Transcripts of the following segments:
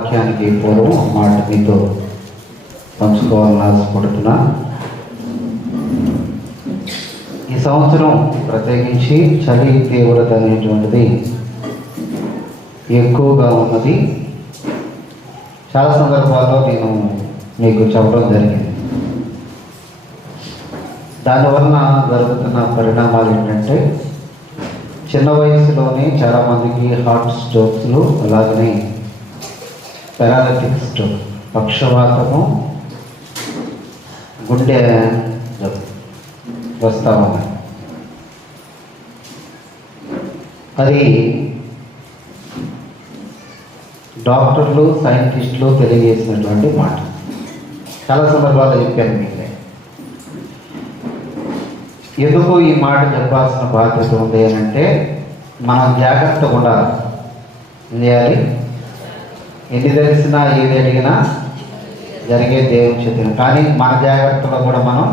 వాక్యానికి పూర్వం మాట మీతో పంచుకోవాలని ఆశపడుతున్నా. ఈ సంవత్సరం ప్రత్యేకించి చలి తీవ్రత అనేటువంటిది ఎక్కువగా ఉన్నది. చాలా సందర్భాల్లో నేను మీకు చెప్పడం జరిగింది. దానివలన జరుగుతున్న పరిణామాలు ఏంటంటే, చిన్న వయసులోనే చాలామందికి హార్ట్ స్ట్రోక్స్లు, అలాగనే పారాలిటిక్ స్ట్రోక్, పక్షవాతము, గుండె వస్తూ ఉన్నాయి. అది డాక్టర్లు, సైంటిస్టులు తెలియజేసినటువంటి మాట. చాలా సందర్భాల్లో చెప్పాను మీకు. ఎందుకు ఈ మాట చెప్పాల్సిన బాధ్యత ఉంది అని అంటే, మనం జాగ్రత్తగా ఉండాలి. ఏం చేయాలి? ఎన్ని తెలిసినా ఏది అడిగినా జరిగే దేవుని చేతిని. కానీ మన జాగ్రత్తలో కూడా మనం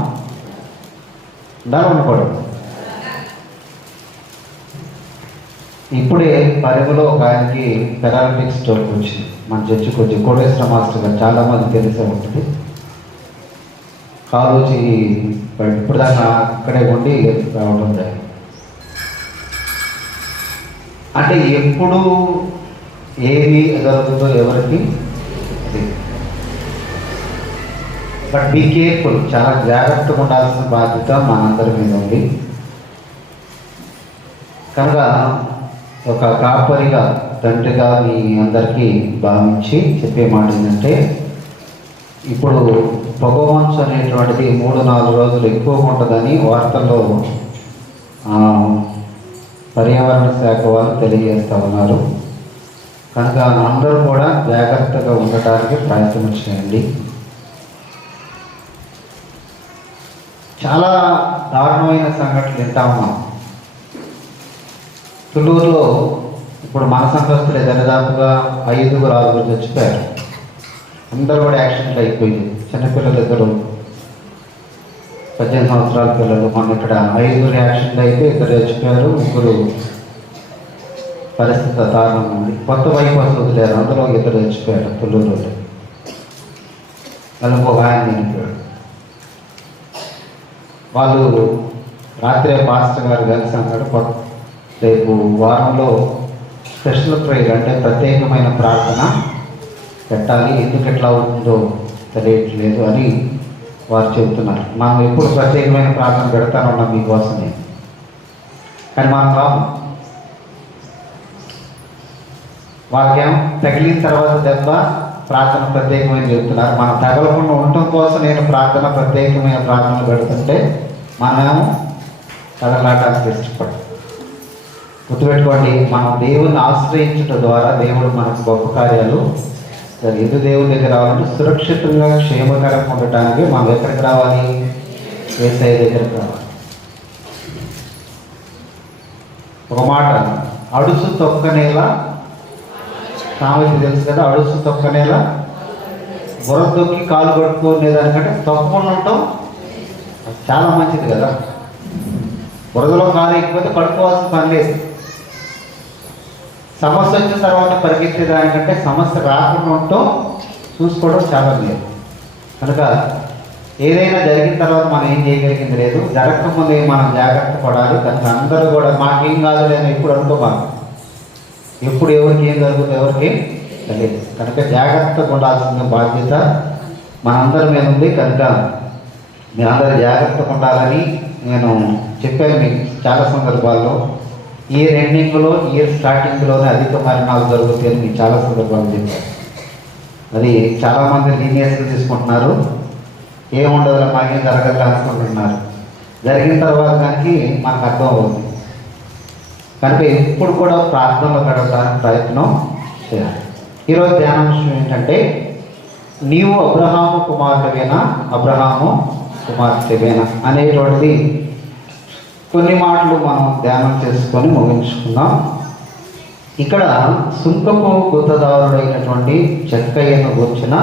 ఉండాలి, ఉండకూడదు. ఇప్పుడే పరిధిలో ఒక ఆయనకి పారాలిటిక్ స్ట్రోక్ వచ్చింది. మన చర్చి కొంచెం కోటేశ్వర మాస్టర్ గారు, చాలామంది తెలిసే ఉంటుంది. కాలు ఇప్పుడు దాకా అక్కడే ఉండి రావడం జరిగింది. అంటే ఎప్పుడు ఏది జరుగుతుందో ఎవరికి, బట్ బీ కేర్ఫుల్. చాలా జాగ్రత్తగా ఉండాల్సిన బాధ్యత మనందరి మీద ఉంది. కనుక ఒక కాపరిగా, తండ్రిగా మీ అందరికీ భావించి చెప్పే మాట ఏంటంటే, ఇప్పుడు పొగమంచు అనేటువంటిది 3-4 రోజులు ఎక్కువగా ఉంటుందని వార్తల్లో పర్యావరణ శాఖ వాళ్ళు తెలియజేస్తూ ఉన్నారు. కనుక అందరూ కూడా జాగ్రత్తగా ఉండటానికి ప్రయత్నం చేయండి. చాలా దారుణమైన సంఘటనలు వింటా ఉన్నాం. తుళ్ళూరులో ఇప్పుడు మన సంఘస్థులే దరిదాపుగా 5-6 చచ్చిపోయారు. అందరూ కూడా యాక్సిడెంట్ అయిపోయింది. చిన్నపిల్లలు ఇద్దరు, 18 సంవత్సరాల పిల్లలు. మన ఇక్కడ 5 యాక్సిడెంట్ అయితే 2 చచ్చిపోయారు, 3 పరిస్థితి దారుణంగా ఉంది. కొత్త బైపాస్ వదిలేరు, అందులో 2 చచ్చిపోయారు తుళ్ళూరులో. వాళ్ళు ఇంకొక ఆయన చనిపోయాడు. వాళ్ళు రాత్రే పాస్టర్ గారు కలిసి అన్నాడు, రేపు వారంలో స్పెషల్ ప్రేయర్ అంటే ప్రత్యేకమైన ప్రార్థన పెట్టాలి, ఎందుకు ఎట్లా అవుతుందో తెలియట్లేదు అని వారు చెబుతున్నారు. మనం ఎప్పుడు ప్రత్యేకమైన ప్రార్థన పెడతాను ఉన్నాం మీకోసమే, కానీ మనం రాము. వాక్యం తగిలిన తర్వాత దెబ్బ ప్రార్థన ప్రత్యేకమైన చెబుతున్నారు. మనం తగలకుండా ఉండటం కోసం నేను ప్రత్యేకమైన ప్రార్థనలు పెడుతుంటే మనమేమో తగలాటానికి ఇష్టపడతాం. గుర్తుపెట్టుకోండి, మనం దేవుని ఆశ్రయించడం ద్వారా దేవుడు మనకు గొప్ప కార్యాలు ఎదు దేవుని దగ్గర రావాలంటే సురక్షితంగా, క్షేమకరంగా ఉండటానికి మనం ఎక్కడికి రావాలి? యేసయ్య దగ్గరికి రావాలి. ఒక మాట, అడుసు తొక్కనేలా సామెత తెలుసు కదా. అడుసు తొక్కనేలా బుర్ర తొక్కి కాలు కట్టుకునే దానికంటే తొక్కకుండా ఉండటం చాలా మంచిది కదా. బురదలో కాలు ఎక్కిపోతే కడుక్కోవాల్సిన పని లేదు. సమస్య వచ్చిన తర్వాత పరిగెత్తే దానికంటే సమస్య రాకుండా ఉండటం చూసుకోవడం చాలా లేదు. కనుక ఏదైనా జరిగిన తర్వాత మనం ఏం చేయగలిగింది లేదు. జరగకముందే మనం జాగ్రత్త పడాలి. కనుక అందరూ కూడా మాకేం కాదు అని ఎప్పుడు అనుకోవాలి. ఎప్పుడు ఎవరికి ఏం జరుగుతుందో ఎవరికి తెలియదు. కనుక జాగ్రత్తగా ఉండాల్సిన బాధ్యత మనందరి మీద ఉంది. కనుక మీరందరూ జాగ్రత్తగా ఉండాలని నేను చెప్పాను మీకు చాలా సందర్భాల్లో. ఇయర్ ఎండింగ్లో, ఇయర్ స్టార్టింగ్లోనే అధిక మరణాలు జరుగుతాయని మీకు చాలా సందర్భాలు చెప్పారు. అది చాలామంది లీనియర్స్గా తీసుకుంటున్నారు. ఏముండదు, మాకేం జరగదు అనుకుంటున్నారు. జరిగిన తర్వాత కానీ మనకు అర్థం అవుతుంది. కనుక ఎప్పుడు కూడా ప్రార్థనలో గడపడానికి ప్రయత్నం చేయాలి. ఈరోజు ధ్యానాంశం ఏంటంటే, నీవు అబ్రహాము కుమార్తెవేనా, అబ్రహాము కుమార్తెవేనా అనేటువంటిది కొన్ని మాటలు మనం ధ్యానం చేసుకొని ముగించుకుందాం. ఇక్కడ సుంకపు గుత్తదారుడైనటువంటి జక్కయ్యను గురించిన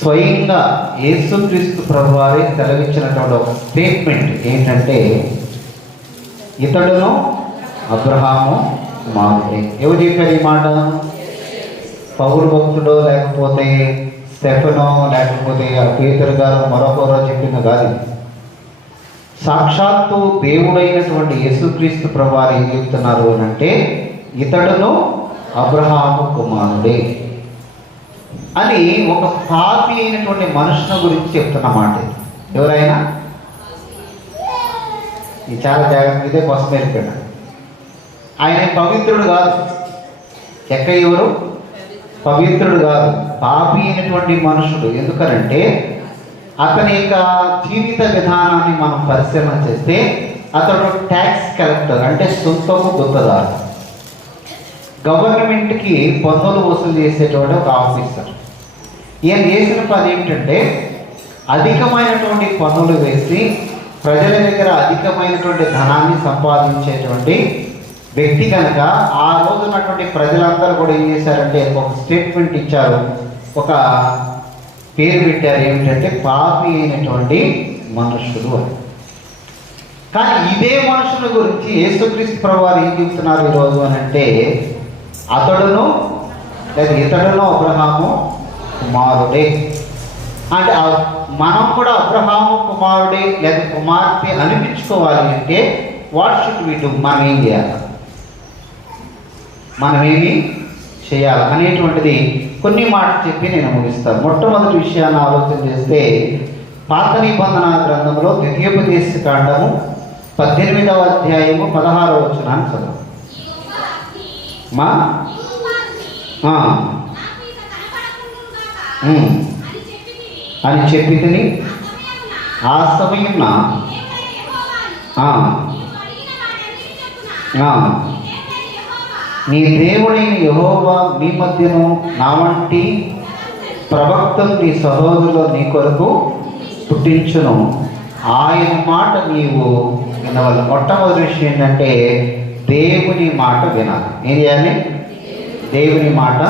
స్వయంగా యేసుక్రీస్తు ప్రభువారే సెలవిచ్చినటువంటి ఒక స్టేట్మెంట్ ఏంటంటే, ఇతడును అబ్రహాము కుమారుడే. ఎవరు చెప్పారు ఈ మాట? పౌలు భక్తుడో లేకపోతే స్టెఫెనో లేకపోతే పేతురు గారు మరొకరో చెప్పింది కాదు. సాక్షాత్తు దేవుడైనటువంటి యేసుక్రీస్తు ప్రభువారు ఏం చెప్తున్నారు అని అంటే, ఇతడును అబ్రహాము కుమారుడే అని ఒక పాపి అయినటువంటి మనుషుల గురించి చెప్తున్నమాట. ఎవరైనా ఇది చాలా జాగ్రత్త, ఇదే కోసం వెళ్ళిపోయాడు. ఆయన పవిత్రుడు కాదు. ఎవరు పవిత్రుడు కాదు, పాపి అయినటువంటి మనుషుడు. ఎందుకనంటే అతని యొక్క జీవిత విధానాన్ని మనం పరిశీలన చేస్తే అతడు ట్యాక్స్ కలెక్టర్, అంటే సొంతము గుత్తదారు. గవర్నమెంట్కి పన్నులు వసూలు చేసేటువంటి ఒక ఆఫీసర్. ఈయన చేసిన పని ఏమిటంటే అధికమైనటువంటి పన్నులు వేసి ప్రజల దగ్గర అధికమైనటువంటి ధనాన్ని సంపాదించేటువంటి వ్యక్తి కనుక ఆ రోజు ఉన్నటువంటి ప్రజలందరూ కూడా ఏం చేశారంటే ఒక స్టేట్మెంట్ ఇచ్చారు, ఒక పేరు పెట్టారు, ఏమిటంటే పాపి అయినటువంటి మనుషులు అని. కానీ ఇదే మనుషుల గురించి యేసుక్రీస్తు ప్రభువారు ఏం చెప్తున్నారు ఈరోజు అని అంటే, అతడును లేదా ఇతడును అబ్రహాము కుమారుడే. అంటే మనం కూడా అబ్రహాము కుమారుడే లేదా కుమార్తె అనిపించుకోవాలి అంటే వాట్ షుడ్ వి డూ, మనం ఏం చేయాలి, మనమేమి చేయాలి అనేటువంటిది కొన్ని మాటలు చెప్పి నేను ముగిస్తాను. మొట్టమొదటి విషయాన్ని ఆలోచన చేస్తే పాత నిబంధన గ్రంథంలో ద్వితీయోపదేశ కాండము 18వ అధ్యాయము 16వ వచనాన్ని చదువు. అని చెప్పి తిని ఆ సమయం నీ దేవుడైన యెహోవా మీ మధ్యను నా వంటి ప్రవక్తను నీ సహోదరులు నీ కొరకు పుట్టించును, ఆయన మాట నీవు వినవల్ల. మొట్టమొదటి విషయం ఏంటంటే దేవుని మాట వినాలి. ఏం చేయాలి? దేవుని మాట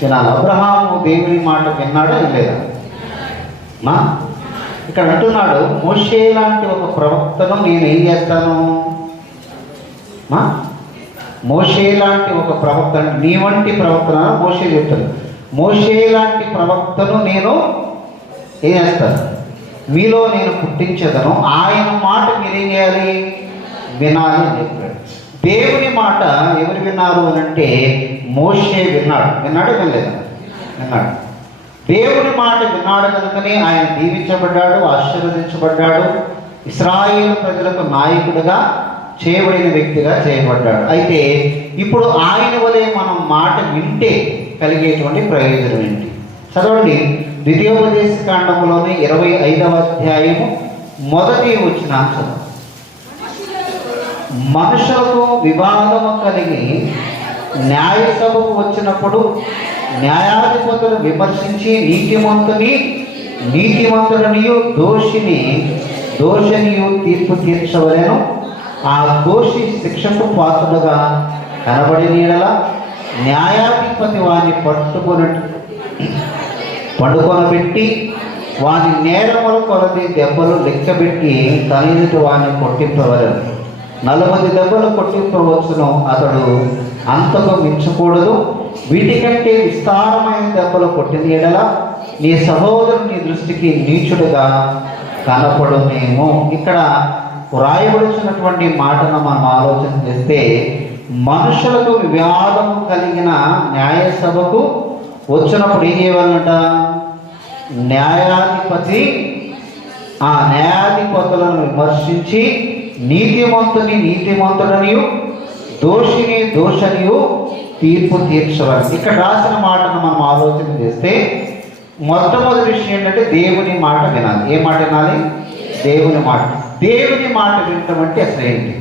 వినాలి. అబ్రహాము దేవుని మాట విన్నాడా లేదా? ఇక్కడ అంటున్నాడు, మోషే లాంటి ఒక ప్రవక్తను నేను ఏం చేస్తాను, మోషే లాంటి ఒక ప్రవక్త, నీ వంటి ప్రవక్తన మోషే చెప్తాను, మోషే లాంటి ప్రవక్తను నేను ఏం చేస్తాను, మీలో నేను పుట్టించేదను, ఆయన మాట మీరేం చేయాలి, వినాలి అని చెప్పాడు. దేవుని మాట ఎవరు విన్నారు అని అంటే మోషే విన్నాడు. వినలేదా? విన్నాడు. దేవుని మాట విన్నాడు కనుకనే ఆయన దీవించబడ్డాడు, ఆశీర్వదించబడ్డాడు, ఇశ్రాయేలు ప్రజలకు నాయకుడిగా చేయబడిన వ్యక్తిగా చేయబడ్డాడు. అయితే ఇప్పుడు ఆయన వలె మనం మాట వింటే కలిగేటువంటి ప్రయోజనం ఏంటి? చదవండి, ద్వితీయోపదేశ కాండంలోని 25వ అధ్యాయము 1వ వచనం చదువు. మనుషులకు వివాదము కలిగి న్యాయసభకు వచ్చినప్పుడు న్యాయాధిపతులు విమర్శించి నీతిమంతులనియు దోషినియు తీర్పు తీర్చవలెను. ఆ దోషి శిక్షకు పాత్రుడుగా కనబడిన యెడల న్యాయాధిపతి వాని పండుకొనబెట్టి వాని నేరముల కొలది దెబ్బలు లెక్కబెట్టి తన ఎదుట వాని కొట్టింపవలెను. 40 దెబ్బలు కొట్టింపవచ్చును, అతడు అంతకు మించకూడదు. వీటికంటే విస్తారమైన దెబ్బలు కొట్టిన యెడల నీ సహోదరుడు నీ దృష్టికి నీచుడుగా కనపడునేమో. ఇక్కడ వ్రాయబడుచున్నటువంటి మాటను మనం ఆలోచన చేస్తే మనుషులకు వివాదము కలిగిన న్యాయసభకు వచ్చినప్పుడు ఏం చేయాలంట? న్యాయాధిపతులను విమర్శించి నీతిమంతుడనియు దోషనియు తీర్పు తీర్చవాలి. ఇక్కడ రాసిన మాటను మనం ఆలోచన చేస్తే మొట్టమొదటి విషయం ఏంటంటే దేవుని మాట వినాలి. ఏ మాట వినాలి? దేవుని మాట. దేవుని మాట వినటం అంటే అసలు ఏంటి?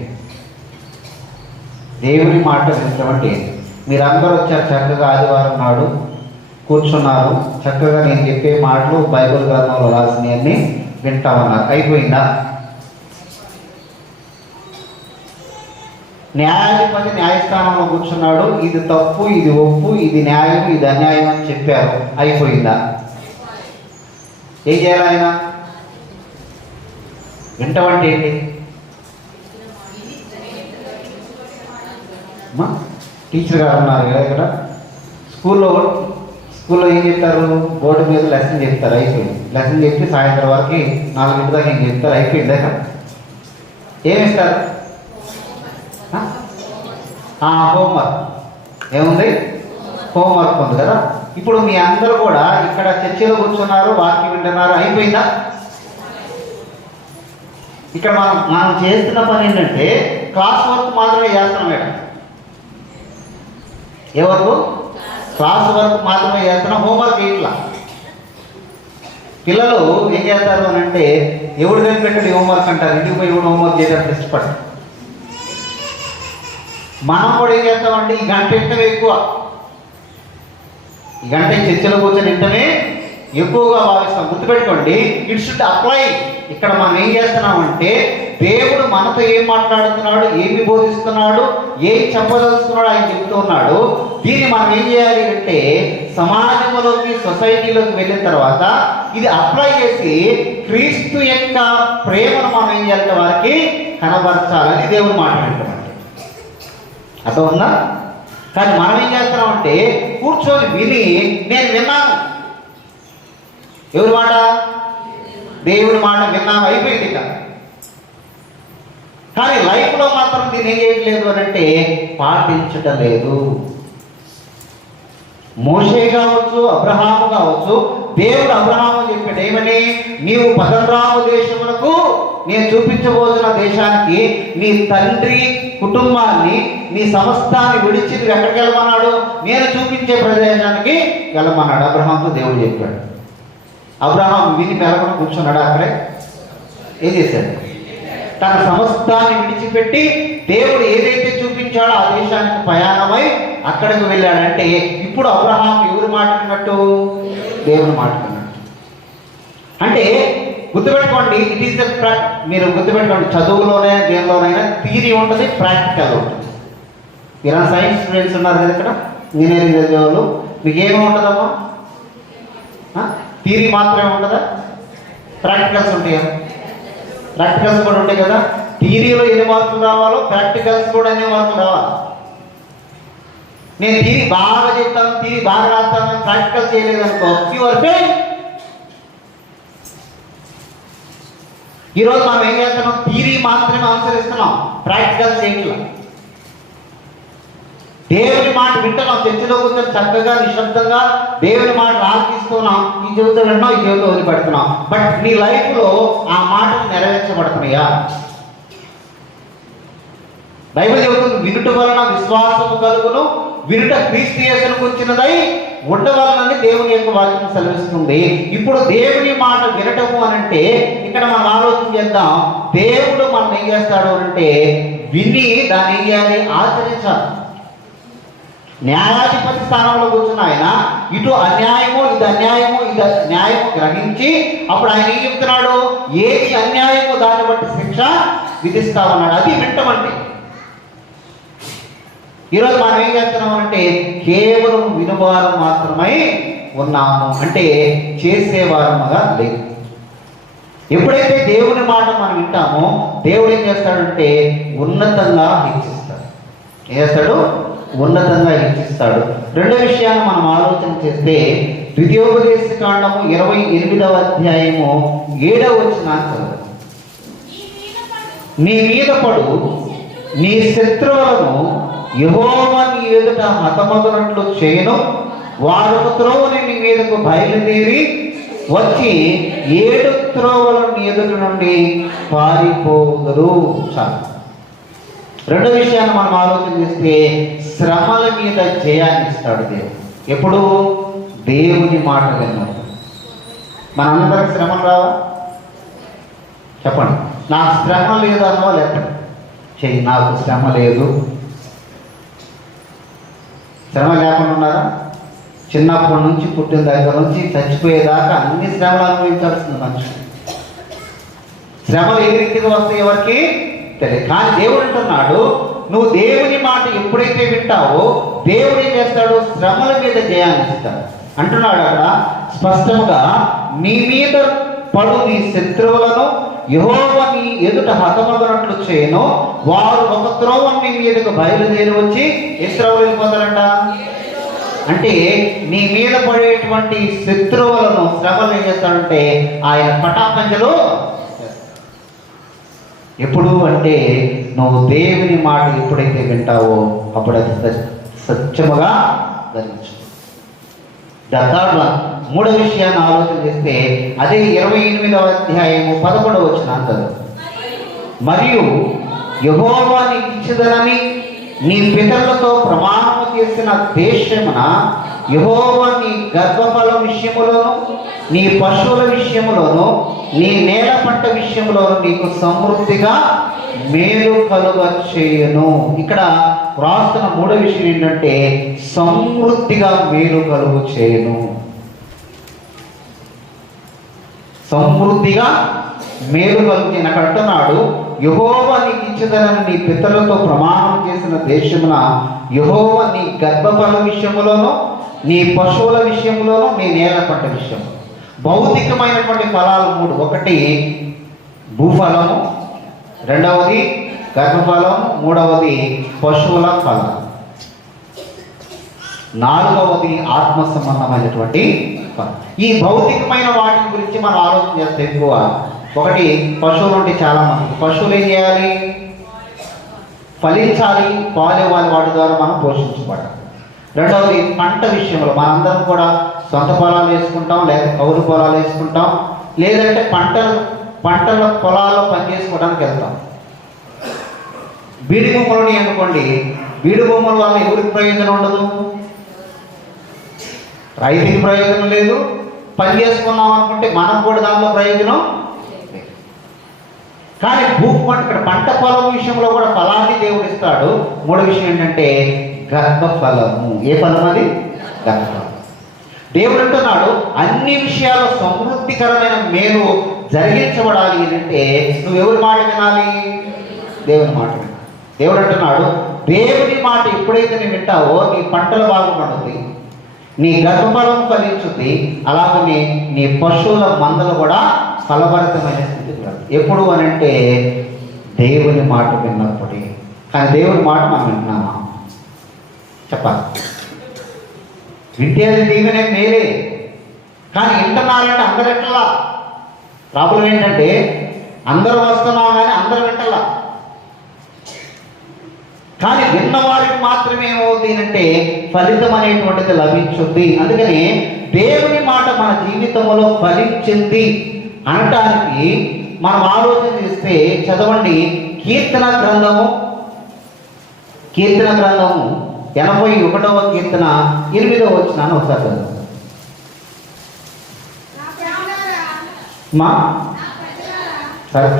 దేవుని మాట వినటం అంటే ఏంటి? మీరందరూ వచ్చారు, చక్కగా ఆదివారం నాడు కూర్చున్నారు, చక్కగా నేను చెప్పే మాటలు బైబిల్ గ్రంథంలో రాసినవన్నీ వింటామన్నారు. అయిపోయిందా? న్యాయాధిపతి న్యాయస్థానంలో కూర్చున్నాడు, ఇది తప్పు, ఇది ఒప్పు, ఇది న్యాయం, ఇది అన్యాయం అని చెప్పారు. అయిపోయిందా? ఏం చేయాలి ఆయన? వింటమంటే ఏంటి? టీచర్ గారు ఉన్నారు కదా ఇక్కడ స్కూల్లో ఏం చెప్తారు? బోర్డు మీద లెసన్ చెప్తారు, అయిపోయింది. లెసన్ చెప్పి సాయంత్రం వరకు 4 దాకా ఏం చెప్తారు, అయిపోయింది. దాకా ఏమిస్తారు? హోంవర్క్. ఏముంది? హోంవర్క్ ఉంది కదా. ఇప్పుడు మీ అందరూ కూడా ఇక్కడ చర్చిలో కూర్చున్నారు, వాక్యం వింటున్నారు, అయిపోయిందా? ఇక్కడ మనం చేస్తున్న పని ఏంటంటే క్లాస్ వర్క్ మాత్రమే చేస్తున్నాం. మేడం ఎవరు క్లాస్ వర్క్ మాత్రమే చేస్తున్నాం, హోంవర్క్ ఇట్లా. పిల్లలు ఏం చేస్తారు అని అంటే ఎవడు కనిపెట్టాడు హోంవర్క్ అంటారు, ఇంటికి పోయి ఎవడు హోంవర్క్ చేయడానికి ఇష్టపడతారు. మనం కూడా ఏం చేస్తామంటే ఈ గంట వింటమే ఎక్కువ, ఈ గంట చర్చలో కూర్చొని వింటమే ఎక్కువగా భావిస్తాం. గుర్తుపెట్టుకోండి, ఇట్ షుడ్ అప్లై. ఇక్కడ మనం ఏం చేస్తున్నామంటే దేవుడు మనతో ఏం మాట్లాడుతున్నాడు, ఏమి బోధిస్తున్నాడు, ఏం చెప్పదలుచుకున్నాడు ఆయన చెప్తూ ఉన్నాడు. దీన్ని మనం ఏం చేయాలి అంటే సమాజంలోకి, సొసైటీలోకి వెళ్ళిన తర్వాత ఇది అప్లై చేసి క్రీస్తు యొక్క ప్రేమను మనం ఏం చేయాలంటే వారికి కనబరచాలని దేవుడు మాట్లాడుతున్నాడు. అర్థమవుతుందా? కానీ మనం ఏం చేస్తున్నామంటే కూర్చొని విని నేను విన్నాను, ఎవరి మాట? దేవుడి మాట విన్నాను, అయిపోయింది. ఇక కానీ లైఫ్లో మాత్రం దీన్ని ఏం చేయట్లేదు అని అంటే పాటించటం లేదు. మోషే కావచ్చు, అబ్రహాము కావచ్చు, దేవుడు అబ్రహాము చెప్పాడు ఏమని? నీవు పదరాము దేశమునకు నేను చూపించబోతున్న దేశానికి నీ తండ్రి కుటుంబాన్ని, నీ సమస్తాన్ని విడిచి నువ్వు ఎక్కడికి వెళ్ళమన్నాడు? నేను చూపించే ప్రదేశానికి వెళ్ళమన్నాడు. అబ్రహాంతో దేవుడు చెప్పాడు. అబ్రహాం విని మెలకొని కూర్చున్నాడు. అక్కడే ఏం చేశాడు? తన సమస్తాన్ని విడిచిపెట్టి దేవుడు ఏదైతే చూపించాడో ఆ దేశానికి ప్రయాణమై అక్కడికి వెళ్ళాడంటే ఇప్పుడు అబ్రహాం ఎవరు మాట్లాడినట్టు? దేవుడు మాట్లాడినట్టు. అంటే గుర్తుపెట్టుకోండి, ఇట్ ఈస్ మీరు గుర్తుపెట్టుకోండి, చదువులోనే దేనిలోనైనా థియరీ ఉంటుంది, ప్రాక్టికల్ ఉంటుంది. మీరు సైన్స్ స్టూడెంట్స్ ఉన్నారు కదా ఇక్కడ, ఇంజనీరింగ్ చదివే వాళ్ళు, మీకు ఏమీ ఉంటుందమ్మా? థియరీ మాత్రమే ఉంటుందా? ప్రాక్టికల్స్ ఉంటాయా? ప్రాక్టికల్స్ కూడా ఉంటాయి కదా. థియరీలో ఎన్ని మార్కులు రావాలో ప్రాక్టికల్స్ కూడా ఎన్ని మార్కులు రావాలి. నేను థియరీ బాగా చెప్తాను, థియరీ బాగా రాస్తాను, ప్రాక్టికల్ చేయలేదు అనుకో, యువర్ ఫెయిల్. ఈరోజు మనం ఏం చేస్తున్నాం? థియరీ మాత్రమే అనుసరిస్తున్నాం, ప్రాక్టికల్స్ చేయట్లా. దేవుని మాట వింటున్నాం, చర్చలో కూర్చొని చక్కగా నిశ్శబ్దంగా దేవుని మాట ఆలకిస్తున్నాం. ఈ జీవితం విన్నాం, ఈ జీవితం వదిలిపెడుతున్నాం. బట్ నీ లైఫ్లో ఆ మాటలు నెరవేర్చబడుతున్నాయా? బైబిల్ చెబుతుంది, వినుట వలన విశ్వాసము కలుగును, వినుట క్రీస్తు యేసును గురించినదై ఉండవలనని దేవుని యొక్క వాక్యం సెలవిస్తుంది. ఇప్పుడు దేవుని మాట వినటము అనంటే ఇక్కడ మనం ఆలోచన చేద్దాం. దేవుడు మనం ఏం చేస్తాడు అంటే విని దాన్ని ఏం చేయాలి? ఆచరించాలి. న్యాయాధిపతి స్థానంలో కూర్చున్న ఆయన ఇటు అన్యాయమో ఇది అన్యాయమో ఇది న్యాయమో గ్రహించి అప్పుడు ఆయన ఏం చెప్తున్నాడు? ఏది అన్యాయమో దాన్ని బట్టి శిక్ష విధిస్తామన్నాడు. అది వింటమంటే. ఈరోజు మనం ఏం చేస్తున్నామంటే కేవలం వినువారం మాత్రమై ఉన్నాము, అంటే చేసేవారముగా లేదు. ఎప్పుడైతే దేవుని మాట మనం వింటామో దేవుడు ఏం చేస్తాడంటే ఉన్నతంగా హెచ్చిస్తాడు. ఏం చేస్తాడు? ఉన్నతంగా హెచ్చిస్తాడు. రెండో విషయాన్ని మనం ఆలోచన చేస్తే ద్వితీయోపదేశ కాండము 28వ అధ్యాయము 7వ వచనం, నీ మీద పడు నీ శత్రువులను యెహోవా నీ ఎదుట హతమగునట్లు చేయను, వారు ఒక త్రోవని నీ మీదకు బయలుదేరి వచ్చి 7 త్రోవల నీ ఎదుట నుండి పారిపోదురు. చాలు. రెండో విషయాన్ని మనం ఆలోచన చేస్తే శ్రమల మీద జయాన్ని ఇస్తాడు దేవుడు. ఎప్పుడు? దేవుని మాట విన్నప్పుడు. మనందరికి శ్రమలు రావా? చెప్పండి. నాకు శ్రమ లేదు అన్నవా? లేకపోతే చెయ్యి, నాకు శ్రమ లేదు. శ్రమ లేకుండా ఉన్నారా? చిన్నప్పటి నుంచి పుట్టిన దగ్గర నుంచి చచ్చిపోయేదాకా అన్ని శ్రమలు అనుభవించాల్సింది మనిషి. శ్రమలు ఏ రీతిగా వస్తాయి ఎవరికి తెలియదు. కానీ దేవుడు అంటున్నాడు, నువ్వు దేవుని మాట ఎప్పుడైతే వింటావో దేవుడు ఏం చేస్తాడు? శ్రమల మీద జయాన్ని ఇస్తాడు అంటున్నాడు. అక్కడ స్పష్టంగా నీ మీద పడు నీ శత్రువులను యెహోవా నీ ఎదుట హతమగునట్లు చేయను, వారు ఒక త్రోవ నీ మీదకు బయలుదేరి వచ్చి ఏ త్రోవలు వెళ్ళిపోతారంట? అంటే నీ మీద పడేటువంటి శత్రువులను శ్రమలు ఏం చేస్తాడంటే ఆయన పటాపంచలో ఎప్పుడు అంటే నువ్వు దేవుని మాట ఎప్పుడైతే వింటావో అప్పుడు అది సత్యముగా ధరించు. మూడో విషయాన్ని ఆలోచన చేస్తే అదే 28వ అధ్యాయము 11వ వచనం అంటారు, మరియు యెహోవా నీకు ఇచ్చెదనని నీ పితరులతో ప్రమాణము చేసిన దేశమున యెహోవా నీ గర్భఫలం విషయములోను నీ పశువుల విషయములోను నీ నేల పంట విషయములోను నీకు సమృద్ధిగా మేలు కలుగ చేయను. ఇక్కడ రాస్తున్న మూడో విషయం ఏంటంటే సమృద్ధిగా మేలు కలుగు చేయను. సమృద్ధిగా మేలు కలుగు చేయను. అక్కడ అంటున్నాడు, యెహోవా నీకు ఇచ్చెదనని నీ పితరులతో ప్రమాణం చేసిన దేశమున యెహోవా నీ గర్భఫల విషయములోను నీ పశువుల విషయంలోనూ నీ నేల పంట విషయం. భౌతికమైనటువంటి ఫలాలు 3. ఒకటి భూఫలము, రెండవది గర్భఫలం, మూడవది పశువుల ఫలం, నాలుగవది ఆత్మ సంబంధమైనటువంటి ఫలం. ఈ భౌతికమైన వాటి గురించి మనం ఆలోచన చేస్తే ఎక్కువ. ఒకటి పశువులు ఉంటే చాలా మంది పశువులు ఏం చేయాలి? ఫలించాలి, పాలు ఇవ్వాలి, వాటి ద్వారా మనం పోషించబడాలి. రెండవది పంట విషయంలో మనందరం కూడా సొంత పొలాలు వేసుకుంటాం, లేదా కౌలు పొలాలు వేసుకుంటాం, లేదంటే పంటల పొలాల్లో పనిచేసుకోవడానికి వెళ్తాం. బీడి భూములని అనుకోండి, బీడి భూముల వల్ల ఎవరికి ప్రయోజనం ఉండదు? రైతుకి ప్రయోజనం లేదు. పని చేసుకున్నాం అనుకుంటే మనం కూడా దానిలో ప్రయోజనం. కానీ ఇక్కడ పంట పొలం విషయంలో కూడా ఫలాన్ని దేవుడు ఇస్తాడు. మూడో విషయం ఏంటంటే గర్భఫలము. ఏ ఫలం అది? గర్భఫలం. దేవుడు అంటున్నాడు అన్ని విషయాల్లో సమృద్ధికరమైన మేలు జరిగించబడాలి అంటే నువ్వు ఎవరి మాట వినాలి? దేవుని మాట వినాలి. దేవుడు అంటున్నాడు దేవుని మాట ఎప్పుడైతే నువ్వు వింటావో నీ పంటలు బాగుపడుతుంది, నీ గర్భఫలం ఫలించుద్ది, అలాగనే నీ పశువుల మందలు కూడా ఫలభరితమైన స్థితికి రాదు. ఎప్పుడు అని అంటే దేవుని మాట విన్నప్పుడే. కానీ దేవుని మాట మనం వింటున్నామా? చెప్పాలి. వింటే అది దీవెనే మేలే. కానీ వింటున్నారంటే అందరు వింటలా. ప్రాబ్లం ఏంటంటే అందరూ వస్తున్నాం కానీ అందరు వింటలా. కానీ విన్నవారికి మాత్రమే ఏమవుతుంది అంటే ఫలితం అనేటువంటిది లభించుద్ది. అందుకని దేవుని మాట మన జీవితంలో ఫలించింది అనటానికి మనం ఆలోచన చేస్తే చదవండి. కీర్తన గ్రంథము 81వ కీర్తన 8వ వచనాన్ని ఒకసారి చదవండి.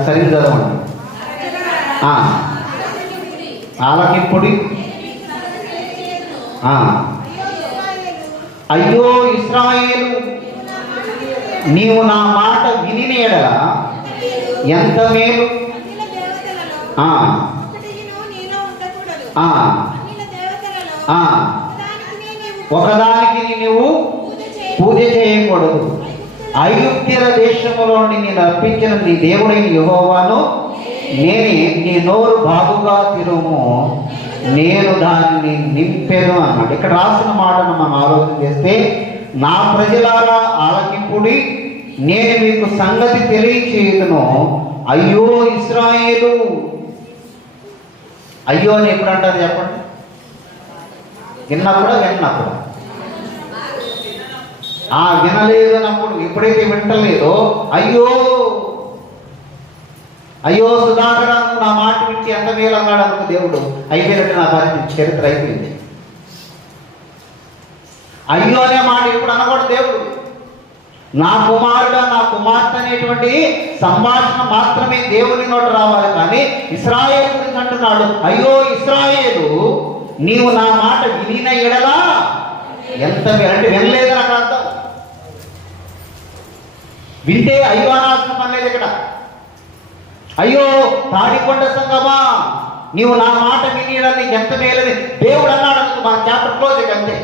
సరిగ్గా చదవండి. ఆలకింపుడి. అయ్యో ఇశ్రాయేలు, నీవు నా మాట విని ఎడల ఎంత మేలు. ఒకదానికి నీవు పూజ చేయకూడదు. ఐగుప్త్యుల దేశములో నేను అర్పించిన నీ దేవుడైన యెహోవాను నేనే, నీ నోరు బాగుగా తిరుము, నేను దానిని నింపెను అన్నాడు. ఇక్కడ రాసిన మాటను మనం ఆలోచన చేస్తే, నా ప్రజలారా ఆలకింపుడి, నేను మీకు సంగతి తెలియచేయుదును. అయ్యో ఇశ్రాయేలు. అయ్యో అని ఎప్పుడు అంటారు చెప్పండి? విన్నప్పుడు. వినలేదు అన్నప్పుడు, ఎప్పుడైతే వింటలేదో అయ్యో అయ్యో సుధాకర నా మాట వింటే ఎంత మేలు అన్నాడు అనుకో దేవుడు. అయిపోయినట్టు నా పరిస్థితి, చరిత్ర అయిపోయింది. అయ్యో అనే మాట ఎప్పుడు అనకూడదు దేవుడు. నా కుమారుడు, నా కుమార్తె అనేటువంటి సంభాషణ మాత్రమే దేవుని నోట రావాలి. కానీ ఇశ్రాయేలు గురించి అంటున్నాడు, అయ్యో ఇశ్రాయేలు, నీవు నా మాట వినిన ఎడలా ఎంత మేలు. అంటే వినలేదని అక్కడ అర్థం. వింటే అయ్యో అనాల్సిన పని లేదు ఇక్కడ. అయ్యో తాడికొండ సంగమా, నీవు నా మాట వినియడం నీకు ఎంత మేలని దేవుడు అన్నాడు. మన చాప్టర్ క్లోజ్. అంతే.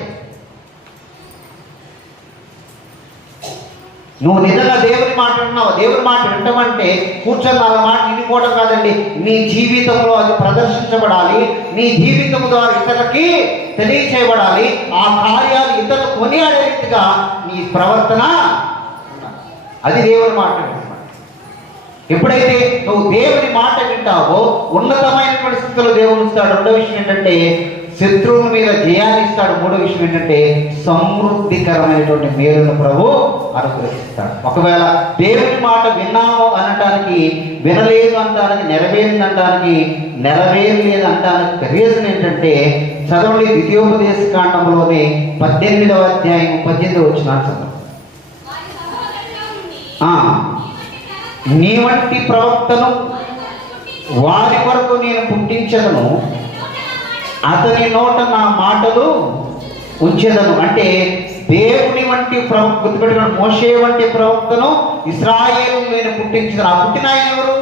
నువ్వు నిజంగా దేవుని మాట విన్నావు. దేవుని మాట వింటామంటే కూర్చొని నా మాట వినిపోవడం కాదండి, నీ జీవితంలో అది ప్రదర్శించబడాలి. నీ జీవితం ద్వారా ఇతరులకి తెలియచేయబడాలి. ఆ కార్యాలు ఇతరులు కొనియాడే రీతిగా నీ ప్రవర్తన ఉండాలి. అది దేవుని మాట. ఎప్పుడైతే నువ్వు దేవుని మాట వింటావో ఉన్నతమైనటువంటి స్థితిలో దేవుడు ఇస్తాడు. రెండో విషయం ఏంటంటే శత్రువుల మీద జయాన్ని ఇస్తాడు. మూడో విషయం ఏంటంటే సమృద్ధికరమైనటువంటి మేలును ప్రభు అనుగ్రహిస్తాడు. ఒకవేళ దేవుని మాట విన్నాము అనటానికి, వినలేదు అనటానికి, నెరవేరింది అనటానికి, నెరవేరలేదు అనటానికి రీజన్ ఏంటంటే చదవండి ద్వితీయోపదేశ కాండంలోనే 18వ అధ్యాయం 18వ వచనం చదవండి. నీ వంటి ప్రవక్తను వారి కొరకు నేను పుట్టించదను, అతని నోట నా మాటలు ఉంచెదను. అంటే దేవుని వంటి ప్రవక్త, గుర్తుపెట్టుకున్న మోషే వంటి ప్రవక్తను ఇశ్రాయేలు నేను పుట్టించదను. ఆ పుట్టిన ఆయన ఎవరు?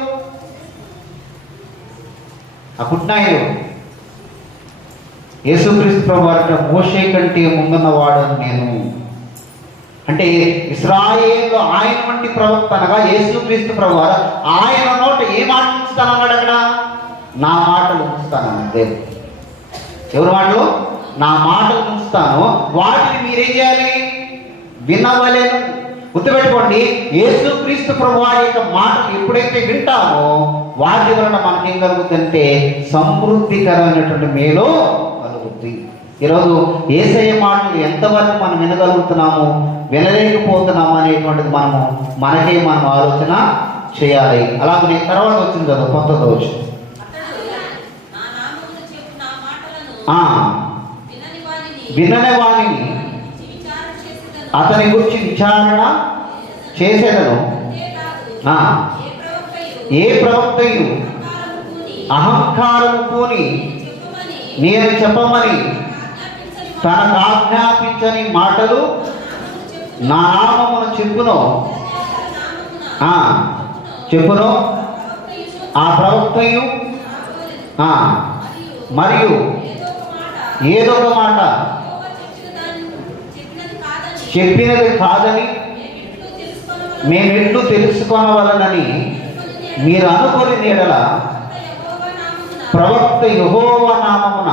ఆ పుట్టిన ఆయన ఎవరు? యేసుక్రీస్తు ప్రభు వారు మోషే కంటే ముందున్నవాడు నేను. అంటే ఇశ్రాయేలు ఆయన వంటి ప్రవక్త అనగా యేసుక్రీస్తు ప్రభు వారు ఆయన నోట ఏ మాట ఉంచుతానన్నాడు? అక్కడ నా మాటలు ఉంచుతానన్నాడు దేవుడు. ఎవరి మాటలు? నా మాటలు ఉంచుతాను, వాటిని మీరేం చేయాలి? వినవలెను. గుర్తుపెట్టుకోండి, యేసుక్రీస్తు ప్రభు వారి యొక్క మాటలు ఎప్పుడైతే వింటామో వాటి వలన మనకేం కలుగుతుందంటే సమృద్ధికరమైనటువంటి మేలు కలుగుతుంది. ఈరోజు యేసయ్య మాటలు ఎంతవరకు మనం వినగలుగుతున్నాము, వినలేకపోతున్నాము అనేటువంటిది మనకే మనం ఆలోచన చేయాలి. అలాగే తర్వాత వచ్చింది కదా 19వ వచనం. వినని వాణిని అతని గురించి విచారణ చేసేదను. ఏ ప్రవక్తయు అహంకారము పూని నేను చెప్పమని తనకు ఆజ్ఞాపించని మాటలు నా నామమును చెప్పును ఆ ప్రవక్తయు మరియు ఏదొక మాట చెప్పినది కాదని మేమెట్లు తెలుసుకోనవలనని మీరు అనుకొని నీడల ప్రవక్త యెహోవా నామమున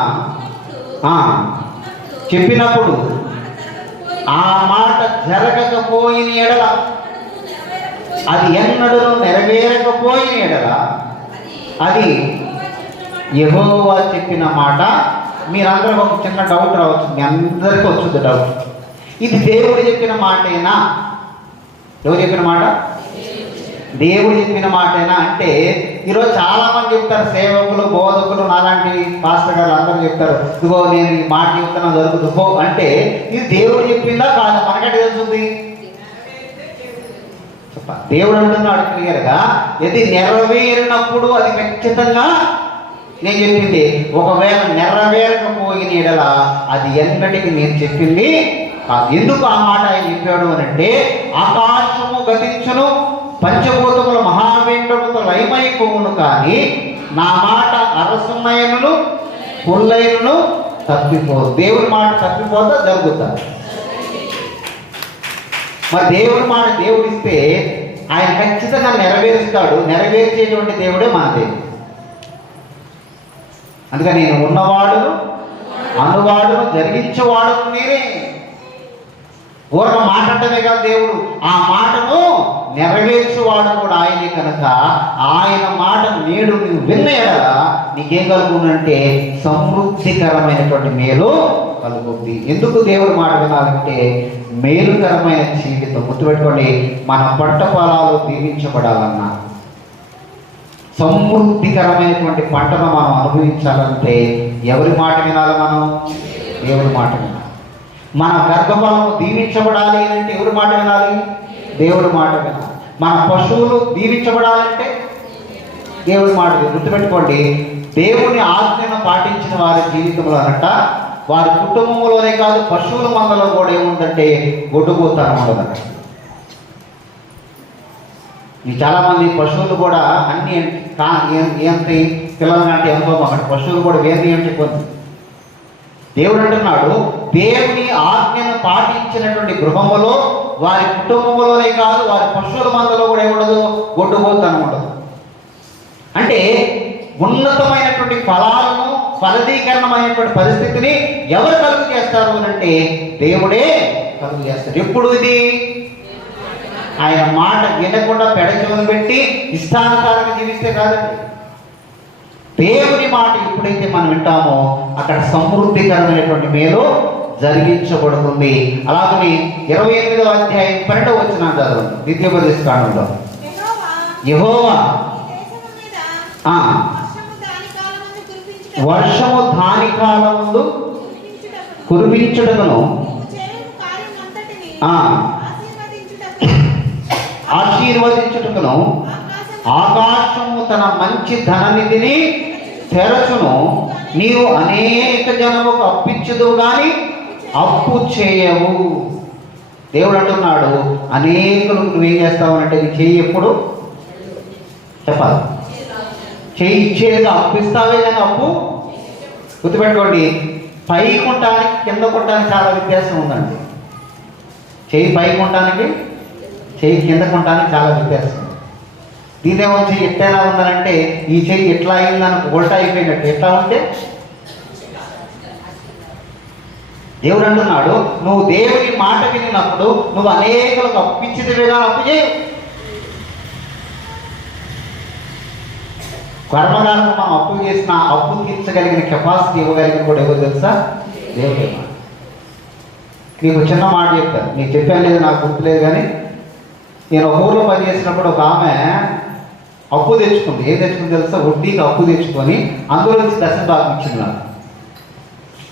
చెప్పినప్పుడు ఆ మాట జరగకపోయిన ఎడల, అది ఎన్నడూ నెరవేరకపోయిన ఎడల, అది యెహోవా చెప్పిన మాట. మీరందరూ ఒక చిన్న డౌట్ రావచ్చు, మీ అందరికీ వచ్చింది డౌట్. ఇది దేవుడు చెప్పిన మాటేనా? ఎవరు చెప్పిన మాట? దేవుడు చెప్పిన మాటేనా అంటే ఈరోజు చాలా మంది చెప్తారు, సేవకులు, బోధకులు, నాలాంటి పాస్టర్ గారు అందరూ చెప్తారు, ఇదిగో నేను ఈ మాట చెప్తున్నా జరుగుతుందో అంటే ఇది దేవుడు చెప్పిందా కాదు? మనకంటే తెలుస్తుంది. దేవుడు అంటున్నాడు క్లియర్గా, ఇది నెరవేరినప్పుడు అది ఖచ్చితంగా నేను చెప్పింది. ఒకవేళ నెరవేరకపోయిన ఎడల అది ఎన్నటికి నేను చెప్పింది కాదు. ఎందుకు ఆ మాట ఆయన చెప్పాడు అని అంటే, ఆకాశము గతించును, పంచభూతముల మహావేంద్రముతో లయమైపోవును, కానీ నా మాట అరసమైనను పుల్లైనను తప్పిపోదు. దేవుడి మాట తప్పిపోతా జరుగుతా? మరి దేవుడి మాట దేవుడిస్తే ఆయన ఖచ్చితంగా నెరవేరుస్తాడు. నెరవేర్చేటువంటి దేవుడే మన దేవుడు. అందుకని నేను ఉన్నవాడును, అనువాడును, జరిగించేవాడును నేనే. పూర్వ మాట అంటేనే కాదు దేవుడు, ఆ మాటను నెరవేర్చేవాడు కూడా ఆయనే. కనుక ఆయన మాట నేడు నువ్వు విన్న ఎడల నీకేం కలుగుతుందంటే సమృద్ధికరమైనటువంటి మేలు కలుగుతుంది. ఎందుకు దేవుడు మాట వినాలంటే మేలుకరమైన జీవితం. గుర్తుపెట్టుకోండి, మన పంట పొలాలు దీవించబడాలన్నా, సమృద్ధికరమైనటువంటి పంటను మనం అనుభవించాలంటే ఎవరి మాట వినాలి? మనం దేవుడి మాట వినాలి. మన గర్భఫలము దీవించబడాలి అంటే ఎవరి మాట వినాలి? దేవుడి మాట వినాలి. మన పశువులు దీవించబడాలంటే దేవుడి మాట. గుర్తుపెట్టుకోండి, దేవుని ఆజ్ఞను పాటించిన వారి జీవితంలో అనట వారి కుటుంబంలోనే కాదు పశువుల మందలో కూడా ఏముందంటే గొడ్డుపోతాను ఉండదంట. ఈ చాలామంది పశువులు కూడా అన్ని ఏంటి పిల్లలు అంటే అనుభవం, అక్కడ పశువులు కూడా వేరే ఏం చెప్పొద్దు. దేవుడు అంటున్నాడు, దేవుని ఆజ్ఞను పాటించినటువంటి గృహములో వారి కుటుంబంలోనే కాదు వారి పశువుల మందలో కూడా ఏముండదు, గొడ్డుపోతాను ఉండదు. అంటే ఉన్నతమైనటువంటి ఫలాలను ఫలదీకరణమైనటువంటి పరిస్థితిని ఎవరు కలుగు చేస్తారు అని అంటే దేవుడే కలుగు చేస్తాడు. ఎప్పుడు ఇది? ఆయన మాట వినకుండా పెడచెవులు పెట్టి ఇష్టానుసారంగా జీవిస్తే కాదండి. దేవుని మాట ఎప్పుడైతే మనం వింటామో అక్కడ సమృద్ధికరమైనటువంటి మేలు జరిగించబడుతుంది. అలాగని 28వ అధ్యాయం 12వ వచనం చదవండి. ద్వితీయోపదేశ కాండంలో యెహోవా వర్షము దాని కాలమందు కురిపించుటకును ఆశీర్వదించుటకును ఆకాశము తన మంచి ధననిధిని తెరచును. నీవు అనేక జనముకు అప్పించదువు కానీ అప్పు చేయవు. దేవుడు అంటున్నాడు, అనేకులకు నువ్వేం చేస్తావు అంటే నీ చెయ్యి ఎప్పుడు చెప్పాలి. చెయ్యి ఇచ్చేదిగా అప్పిస్తావే కానీ అప్పు. గుర్తుపెట్టుకోండి, పై కొట్టడానికి కింద కొట్టడానికి చాలా వ్యత్యాసం ఉందండి. చెయ్యి పై కొట్టడానికి చెయ్యి కింద కొట్టడానికి చాలా వ్యత్యాసం. దీనేమో చెయ్యి ఎట్లా ఉందనంటే ఈ చెయ్యి ఎట్లా అయిందని ఉల్టా అయిపోయినట్టు. ఎట్లా ఉంటే దేవుడు అంటున్నాడు, నువ్వు దేవుని మాట వినినప్పుడు నువ్వు అనేకులకు అప్పించిదివేగా అప్పు చేయి. కర్మకాలకు మనం అప్పు చేసిన అప్పు తీర్చగలిగిన కెపాసిటీ ఇవ్వగలిగిన కూడా ఎవరు తెలుసా? దేవుడే. నీకు చిన్న మాట చెప్తాను, నీకు చెప్పాను లేదు నాకు గుర్తులేదు కానీ, నేను ఒక ఊళ్ళో పనిచేసినప్పుడు ఒక ఆమె అప్పు తెచ్చుకుంది. ఏం తెచ్చుకుంది తెలుసా? వడ్డీకి అప్పు తెచ్చుకొని అందులో నుంచి దశమ భాగం ఇచ్చింది నాకు.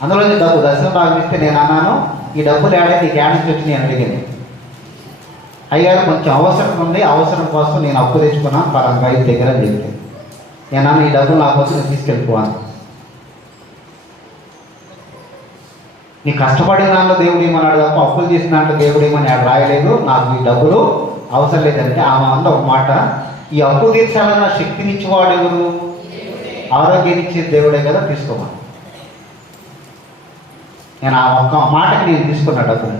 అందులో నుంచి దశమ భాగం ఇస్తే నేను అన్నాను, ఈ డబ్బులు ఏడాది నీకు ఏడ నుంచి వచ్చి నేను అడిగింది. అయ్యారు కొంచెం అవసరం ఉంది, అవసరం కోసం నేను అప్పు తెచ్చుకున్నాను పలానా రైతు దగ్గర అని చెప్తే, నేను ఈ డబ్బులు నా కోసం నేను తీసుకెళ్ళిపోవాను. నీ కష్టపడిన దాంట్లో దేవుడు ఏమన్నాడు తప్ప అప్పులు చేసిన దాంట్లో దేవుడు ఏమని ఆడ రాయలేదు. నాకు ఈ డబ్బులు అవసరం లేదంటే ఆమె అంత ఒక మాట, ఈ అప్పు తీర్చాలన్న శక్తినిచ్చేవాడు ఎవరు? ఆరోగ్యాన్ని ఇచ్చే దేవుడే కదా, తీసుకోమని. నేను ఆ ఒక్క మాటకి నేను తీసుకున్నా డబ్బులు.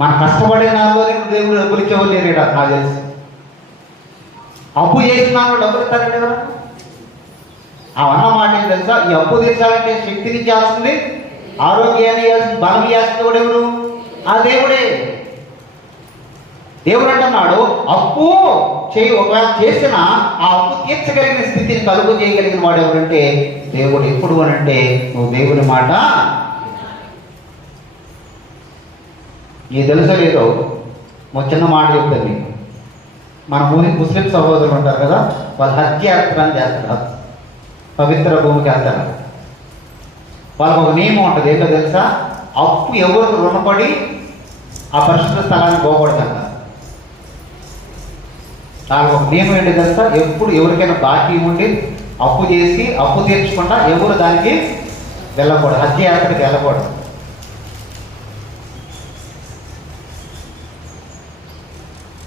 మన కష్టపడిన దాంట్లోనే దేవుడు డబ్బులు ఇచ్చేవాళ్ళు లేరేడా నాకు తెలుసు. అప్పు చేసిన డబ్బులు ఇస్తారంటే కదా. అవన్న మాట ఏం తెలుసా? ఈ అప్పు తీర్చాలంటే శక్తిని ఇచ్చాల్సింది, ఆరోగ్యాన్ని ఇవ్వాల్సింది, బలం ఇవ్వాల్సింది కూడా ఎవరు? ఆ దేవుడే. దేవుడు అంటున్నాడు, అప్పు చేయి ఒకవేళ చేసిన ఆ అప్పు తీర్చగలిగిన స్థితిని కలుగు చేయగలిగిన వాడు ఎవరంటే దేవుడు. ఎప్పుడు అనంటే నువ్వు దేవుని మాట. నీకు తెలుసో లేదో ఒక చిన్న మాట చెప్తాను మీకు. మన ముస్లిం సహోదరులు ఉంటారు కదా, వాళ్ళు హత్యాస్త్రం చేస్తారు, పవిత్ర భూమికి వెళ్తారు. వాళ్ళకు ఒక నియమం ఉంటుంది. ఏంటో తెలుసా? అప్పు ఎవరికి రుణపడి ఆ పరిశుద్ధ స్థలాన్ని పోకూడదంట. వాళ్ళకు ఒక నియమం ఏంటో తెలుసా? ఎప్పుడు ఎవరికైనా బాకీ ఉండి అప్పు చేసి అప్పు తీర్చకుండా ఎవరు దానికి వెళ్ళకూడదు, హత్యాత్రకి వెళ్ళకూడదు.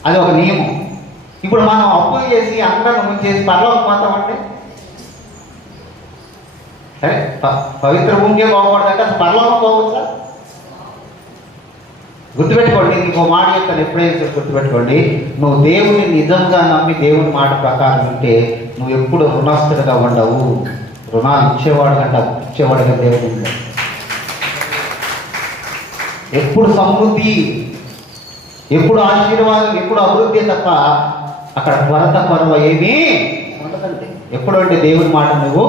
అది ఒక నియమం. ఇప్పుడు మనం అప్పులు చేసి అందరం ముంచేసి పరలోకి పోతామంటే, సరే పవిత్ర భూమికే పోకూడదంటే అసలు పరలోకం పోవచ్చా? గుర్తుపెట్టుకోండి, నీకు మాట చెప్తాను ఎప్పుడైతే గుర్తుపెట్టుకోండి, నువ్వు దేవుని నిజంగా నమ్మి దేవుని మాట ప్రకారం ఉంటే నువ్వు ఎప్పుడు రుణస్తుడిగా ఉండవు. రుణాలు ఇచ్చేవాడు కంటే ఇచ్చేవాడుగా దేవుడు. ఎప్పుడు సమృద్ధి, ఎప్పుడు ఆశీర్వాదం, ఎప్పుడు అభివృద్ధి తప్ప అక్కడ కొరత కొరవ ఏమీ ఉండదండి. ఎప్పుడు అంటే దేవుని మాట నువ్వు.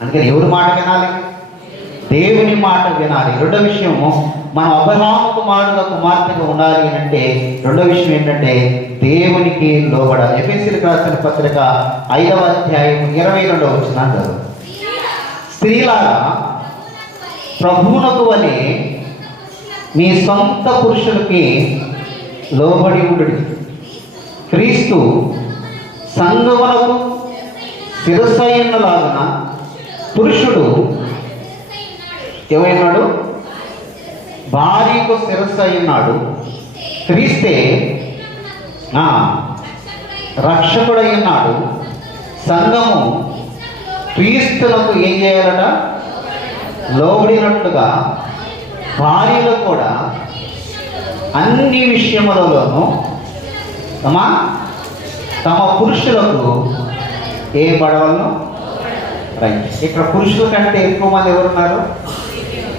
అందుకని ఎవరి మాట వినాలి? దేవుని మాట వినాలి. రెండో విషయము, మనం అబ్రహాము కుమార్తెగా ఉండాలి అంటే రెండో విషయం ఏంటంటే దేవునికి లోబడాలి. ఎఫెసీయులకు రాసిన పత్రిక 5వ అధ్యాయం 22వ వచనం చదువు. స్త్రీలారా ప్రభువునకు వలె మీ సొంత పురుషులకి లోబడి ఉండుడి. క్రీస్తు సంఘమునకు శిరస్సైనలాగున పురుషుడు ఏమైనాడు? భార్యకు శిరస్సు అయినాడు. క్రీస్తే రక్షకుడై ఉన్నాడు. సంఘము క్రీస్తులకు ఏం చేయాలట? లోబడినట్లుగా భార్యలు కూడా అన్ని విషయములలోనూ తమ పురుషులకు ఏం పడవలను రైట్. ఇక్కడ పురుషుల కంటే ఎక్కువ మంది ఎవరున్నారు?